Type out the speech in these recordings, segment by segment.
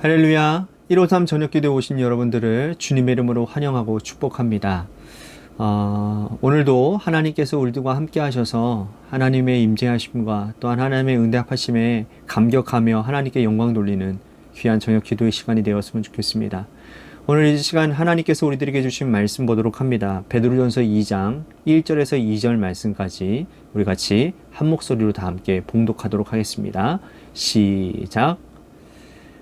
할렐루야. 153 저녁기도에 오신 여러분들을 주님의 이름으로 환영하고 축복합니다. 오늘도 하나님께서 우리들과 함께 하셔서 하나님의 임재하심과 또한 하나님의 응답하심에 감격하며 하나님께 영광 돌리는 귀한 저녁기도의 시간이 되었으면 좋겠습니다. 오늘 이 시간 하나님께서 우리들에게 주신 말씀 보도록 합니다. 베드로전서 2장 1절에서 2절 말씀까지 우리 같이 한 목소리로 다 함께 봉독하도록 하겠습니다. 시작.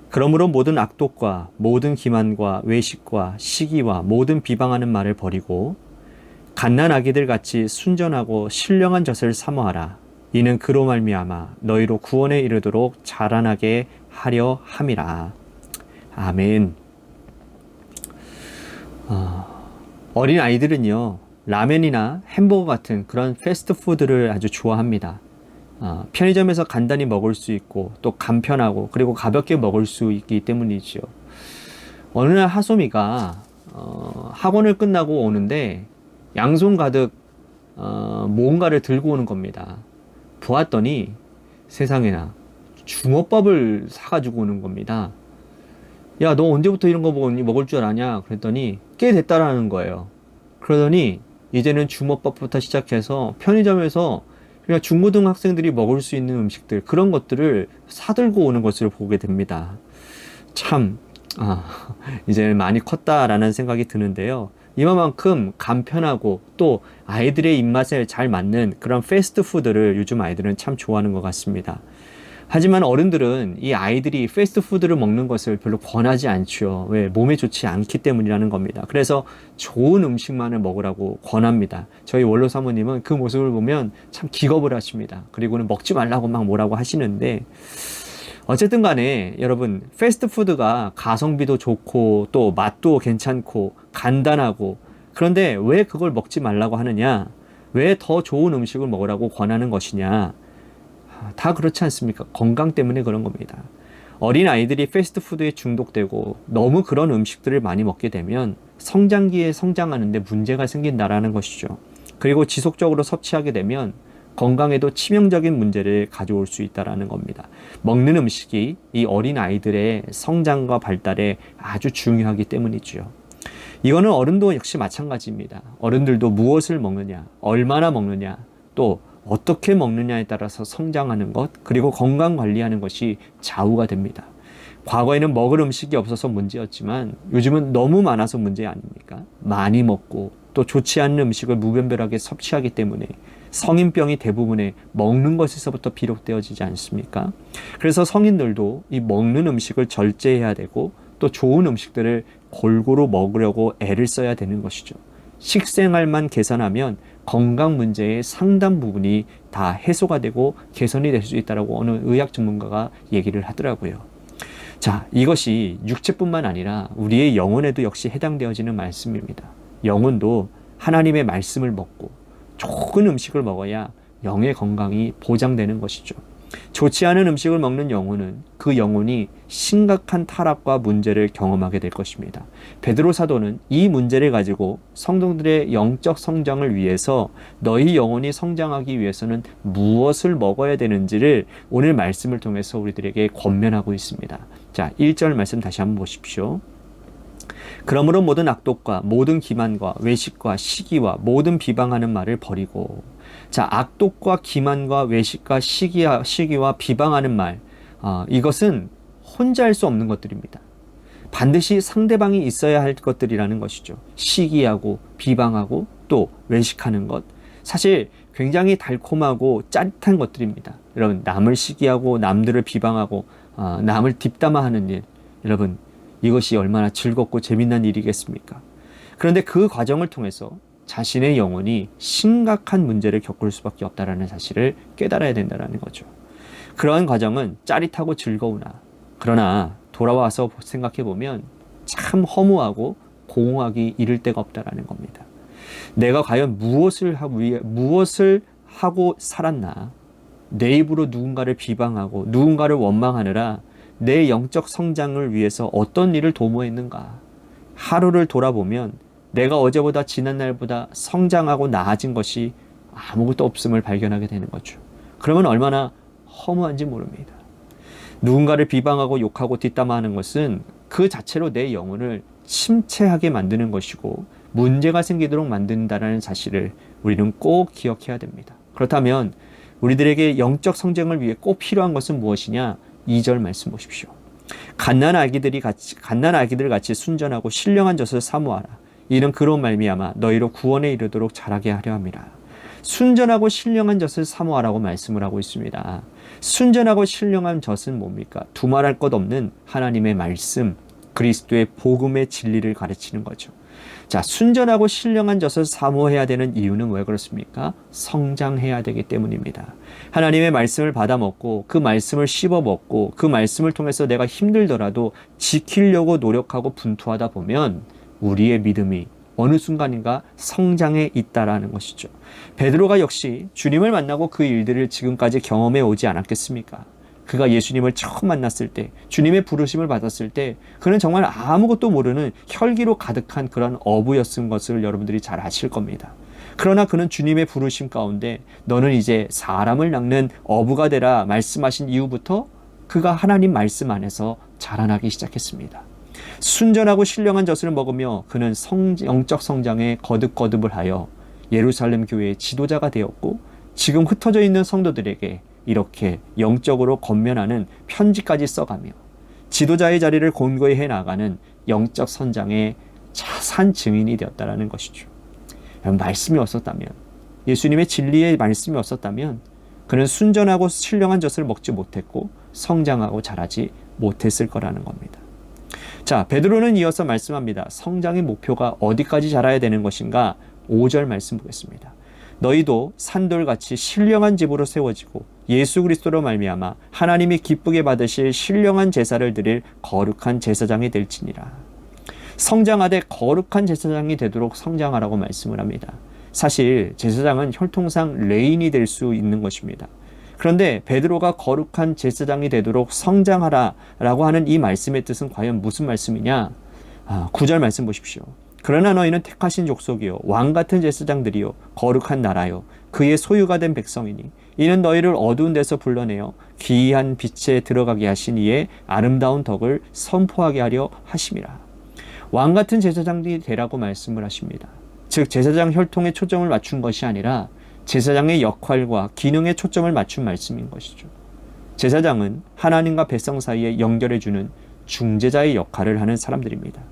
그러므로 모든 악독과 모든 기만과 외식과 시기와 모든 비방하는 말을 버리고 갓난 아기들 같이 순전하고 신령한 젖을 사모하라. 이는 그로 말미암아 너희로 구원에 이르도록 자라나게 하려 함이라. 아멘. 어린 아이들은요, 라면이나 햄버거 같은 그런 패스트푸드를 아주 좋아합니다. 편의점에서 간단히 먹을 수 있고 또 간편하고 그리고 가볍게 먹을 수 있기 때문이죠. 어느 날 하소미가 학원을 끝나고 오는데 양손 가득 뭔가를 들고 오는 겁니다. 보았더니 세상에나 주먹밥을 사가지고 오는 겁니다. 야, 너 언제부터 이런 거 먹을 줄 아냐? 그랬더니 꽤 됐다라는 거예요. 그러더니 이제는 주먹밥부터 시작해서 편의점에서 그냥 중고등학생들이 먹을 수 있는 음식들, 그런 것들을 사들고 오는 것을 보게 됩니다. 참, 이제 많이 컸다라는 생각이 드는데요. 이만큼 간편하고 또 아이들의 입맛에 잘 맞는 그런 패스트푸드를 요즘 아이들은 참 좋아하는 것 같습니다. 하지만 어른들은 이 아이들이 패스트푸드를 먹는 것을 별로 권하지 않죠. 왜? 몸에 좋지 않기 때문이라는 겁니다. 그래서 좋은 음식만을 먹으라고 권합니다. 저희 원로 사모님은 그 모습을 보면 참 기겁을 하십니다. 그리고는 먹지 말라고 막 뭐라고 하시는데, 어쨌든 간에 여러분, 패스트푸드가 가성비도 좋고 또 맛도 괜찮고 간단하고, 그런데 왜 그걸 먹지 말라고 하느냐? 왜 더 좋은 음식을 먹으라고 권하는 것이냐? 다 그렇지 않습니까? 건강 때문에 그런 겁니다. 어린 아이들이 패스트푸드에 중독되고 너무 그런 음식들을 많이 먹게 되면 성장기에 성장하는데 문제가 생긴다라는 것이죠. 그리고 지속적으로 섭취하게 되면 건강에도 치명적인 문제를 가져올 수 있다라는 겁니다. 먹는 음식이 이 어린 아이들의 성장과 발달에 아주 중요하기 때문이죠. 이거는 어른도 역시 마찬가지입니다. 어른들도 무엇을 먹느냐, 얼마나 먹느냐, 또 어떻게 먹느냐에 따라서 성장하는 것, 그리고 건강 관리하는 것이 좌우가 됩니다. 과거에는 먹을 음식이 없어서 문제였지만 요즘은 너무 많아서 문제 아닙니까? 많이 먹고 또 좋지 않은 음식을 무분별하게 섭취하기 때문에 성인병이 대부분의 먹는 것에서부터 비롯되어지지 않습니까? 그래서 성인들도 이 먹는 음식을 절제해야 되고 또 좋은 음식들을 골고루 먹으려고 애를 써야 되는 것이죠. 식생활만 개선하면 건강 문제의 상당 부분이 다 해소가 되고 개선이 될 수 있다고 어느 의학 전문가가 얘기를 하더라고요. 자, 이것이 육체뿐만 아니라 우리의 영혼에도 역시 해당되어지는 말씀입니다. 영혼도 하나님의 말씀을 먹고 좋은 음식을 먹어야 영의 건강이 보장되는 것이죠. 좋지 않은 음식을 먹는 영혼은 그 영혼이 심각한 타락과 문제를 경험하게 될 것입니다. 베드로 사도는 이 문제를 가지고 성도들의 영적 성장을 위해서 너희 영혼이 성장하기 위해서는 무엇을 먹어야 되는지를 오늘 말씀을 통해서 우리들에게 권면하고 있습니다. 자, 1절 말씀 다시 한번 보십시오. 그러므로 모든 악독과 모든 기만과 외식과 시기와 모든 비방하는 말을 버리고. 자, 악독과 기만과 외식과 시기와 비방하는 말, 이것은 혼자 할 수 없는 것들입니다. 반드시 상대방이 있어야 할 것들이라는 것이죠. 시기하고 비방하고 또 외식하는 것, 사실 굉장히 달콤하고 짜릿한 것들입니다. 여러분, 남을 시기하고 남들을 비방하고 남을 뒷담화하는 일, 여러분, 이것이 얼마나 즐겁고 재미난 일이겠습니까? 그런데 그 과정을 통해서 자신의 영혼이 심각한 문제를 겪을 수밖에 없다는 사실을 깨달아야 된다는 거죠. 그러한 과정은 짜릿하고 즐거우나, 그러나 돌아와서 생각해보면 참 허무하고 공허하기 이를 데가 없다는 겁니다. 내가 과연 무엇을 하고 살았나? 내 입으로 누군가를 비방하고 누군가를 원망하느라 내 영적 성장을 위해서 어떤 일을 도모했는가? 하루를 돌아보면 내가 어제보다 지난날보다 성장하고 나아진 것이 아무것도 없음을 발견하게 되는 거죠. 그러면 얼마나 허무한지 모릅니다. 누군가를 비방하고 욕하고 뒷담화하는 것은 그 자체로 내 영혼을 침체하게 만드는 것이고 문제가 생기도록 만든다는 사실을 우리는 꼭 기억해야 됩니다. 그렇다면 우리들에게 영적 성장을 위해 꼭 필요한 것은 무엇이냐? 2절 말씀 보십시오. 갓난 아기들 같이 순전하고 신령한 젖을 사모하라. 이는 그로 말미암아 너희로 구원에 이르도록 자라게 하려 함이라. 순전하고 신령한 젖을 사모하라고 말씀을 하고 있습니다. 순전하고 신령한 젖은 뭡니까? 두말할 것 없는 하나님의 말씀, 그리스도의 복음의 진리를 가르치는 거죠. 자, 순전하고 신령한 젖을 사모해야 되는 이유는 왜 그렇습니까? 성장해야 되기 때문입니다. 하나님의 말씀을 받아 먹고 그 말씀을 씹어 먹고 그 말씀을 통해서 내가 힘들더라도 지키려고 노력하고 분투하다 보면 우리의 믿음이 어느 순간인가 성장해 있다라는 것이죠. 베드로가 역시 주님을 만나고 그 일들을 지금까지 경험해 오지 않았겠습니까? 그가 예수님을 처음 만났을 때, 주님의 부르심을 받았을 때 그는 정말 아무것도 모르는 혈기로 가득한 그런 어부였은 것을 여러분들이 잘 아실 겁니다. 그러나 그는 주님의 부르심 가운데 너는 이제 사람을 낚는 어부가 되라 말씀하신 이후부터 그가 하나님 말씀 안에서 자라나기 시작했습니다. 순전하고 신령한 젖을 먹으며 그는 영적 성장에 거듭거듭을 하여 예루살렘 교회의 지도자가 되었고 지금 흩어져 있는 성도들에게 이렇게 영적으로 건면하는 편지까지 써가며 지도자의 자리를 공고히 해나가는 영적 선장의 자산 증인이 되었다는 것이죠. 말씀이 없었다면, 예수님의 진리의 말씀이 없었다면 그는 순전하고 신령한 젖을 먹지 못했고 성장하고 자라지 못했을 거라는 겁니다. 자, 베드로는 이어서 말씀합니다. 성장의 목표가 어디까지 자라야 되는 것인가? 5절 말씀 보겠습니다. 너희도 산돌같이 신령한 집으로 세워지고 예수 그리스도로 말미암아 하나님이 기쁘게 받으실 신령한 제사를 드릴 거룩한 제사장이 될지니라. 성장하되 거룩한 제사장이 되도록 성장하라고 말씀을 합니다. 사실 제사장은 혈통상 레인이 될 수 있는 것입니다. 그런데 베드로가 거룩한 제사장이 되도록 성장하라 라고 하는 이 말씀의 뜻은 과연 무슨 말씀이냐? 9절 말씀 보십시오. 그러나 너희는 택하신 족속이요 왕같은 제사장들이요 거룩한 나라요 그의 소유가 된 백성이니 이는 너희를 어두운 데서 불러내어 기이한 빛에 들어가게 하신 이의 아름다운 덕을 선포하게 하려 하심이라. 왕같은 제사장들이 되라고 말씀을 하십니다. 즉 제사장 혈통에 초점을 맞춘 것이 아니라 제사장의 역할과 기능에 초점을 맞춘 말씀인 것이죠. 제사장은 하나님과 백성 사이에 연결해주는 중재자의 역할을 하는 사람들입니다.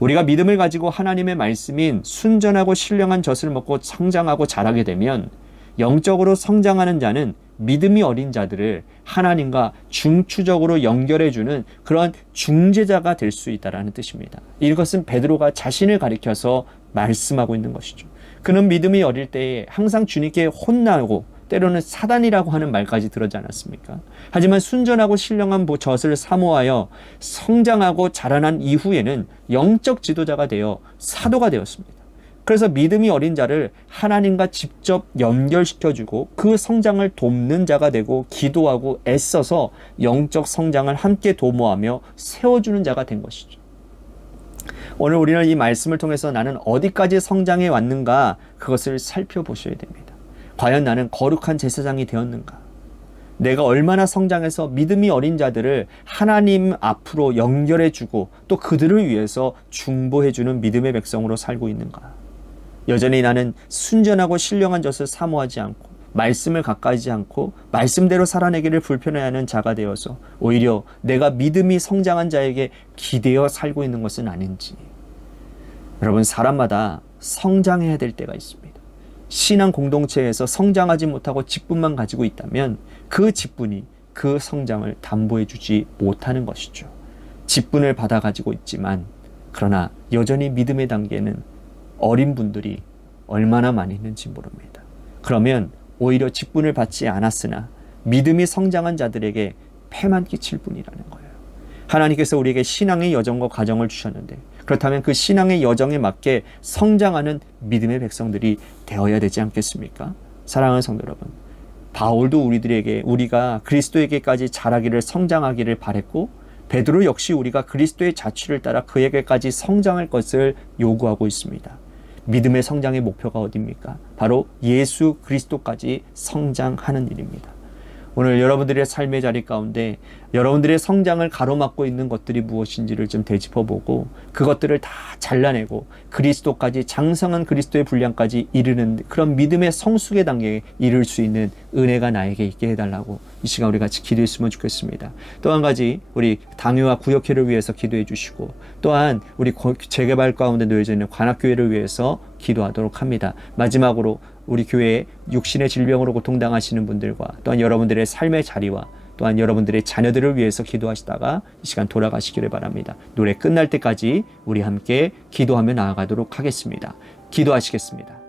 우리가 믿음을 가지고 하나님의 말씀인 순전하고 신령한 젖을 먹고 성장하고 자라게 되면 영적으로 성장하는 자는 믿음이 어린 자들을 하나님과 중추적으로 연결해주는 그런 중재자가 될 수 있다는 뜻입니다. 이것은 베드로가 자신을 가리켜서 말씀하고 있는 것이죠. 그는 믿음이 어릴 때에 항상 주님께 혼나고 때로는 사단이라고 하는 말까지 들었지 않았습니까? 하지만 순전하고 신령한 젖을 사모하여 성장하고 자라난 이후에는 영적 지도자가 되어 사도가 되었습니다. 그래서 믿음이 어린 자를 하나님과 직접 연결시켜주고 그 성장을 돕는 자가 되고 기도하고 애써서 영적 성장을 함께 도모하며 세워주는 자가 된 것이죠. 오늘 우리는 이 말씀을 통해서 나는 어디까지 성장해 왔는가 그것을 살펴보셔야 됩니다. 과연 나는 거룩한 제사장이 되었는가? 내가 얼마나 성장해서 믿음이 어린 자들을 하나님 앞으로 연결해주고 또 그들을 위해서 중보해주는 믿음의 백성으로 살고 있는가? 여전히 나는 순전하고 신령한 젖을 사모하지 않고 말씀을 가까이지 않고 말씀대로 살아내기를 불편해하는 자가 되어서 오히려 내가 믿음이 성장한 자에게 기대어 살고 있는 것은 아닌지. 여러분, 사람마다 성장해야 될 때가 있습니다. 신앙 공동체에서 성장하지 못하고 직분만 가지고 있다면 그 직분이 그 성장을 담보해 주지 못하는 것이죠. 직분을 받아 가지고 있지만 그러나 여전히 믿음의 단계는 어린 분들이 얼마나 많이 있는지 모릅니다. 그러면 오히려 직분을 받지 않았으나 믿음이 성장한 자들에게 폐만 끼칠 뿐이라는 거예요. 하나님께서 우리에게 신앙의 여정과 과정을 주셨는데 그렇다면 그 신앙의 여정에 맞게 성장하는 믿음의 백성들이 되어야 되지 않겠습니까? 사랑하는 성도 여러분, 바울도 우리가 그리스도에게까지 자라기를 성장하기를 바랬고 베드로 역시 우리가 그리스도의 자취를 따라 그에게까지 성장할 것을 요구하고 있습니다. 믿음의 성장의 목표가 어디입니까? 바로 예수 그리스도까지 성장하는 일입니다. 오늘 여러분들의 삶의 자리 가운데 여러분들의 성장을 가로막고 있는 것들이 무엇인지를 좀 되짚어보고 그것들을 다 잘라내고 그리스도까지 장성한 그리스도의 분량까지 이르는 그런 믿음의 성숙의 단계에 이를 수 있는 은혜가 나에게 있게 해달라고 이 시간 우리 같이 기도했으면 좋겠습니다. 또 한 가지 우리 당회와 구역회를 위해서 기도해 주시고 또한 우리 재개발 가운데 놓여져 있는 관악교회를 위해서 기도하도록 합니다. 마지막으로 우리 교회에 육신의 질병으로 고통당하시는 분들과 또한 여러분들의 삶의 자리와 또한 여러분들의 자녀들을 위해서 기도하시다가 이 시간 돌아가시기를 바랍니다. 노래 끝날 때까지 우리 함께 기도하며 나아가도록 하겠습니다. 기도하시겠습니다.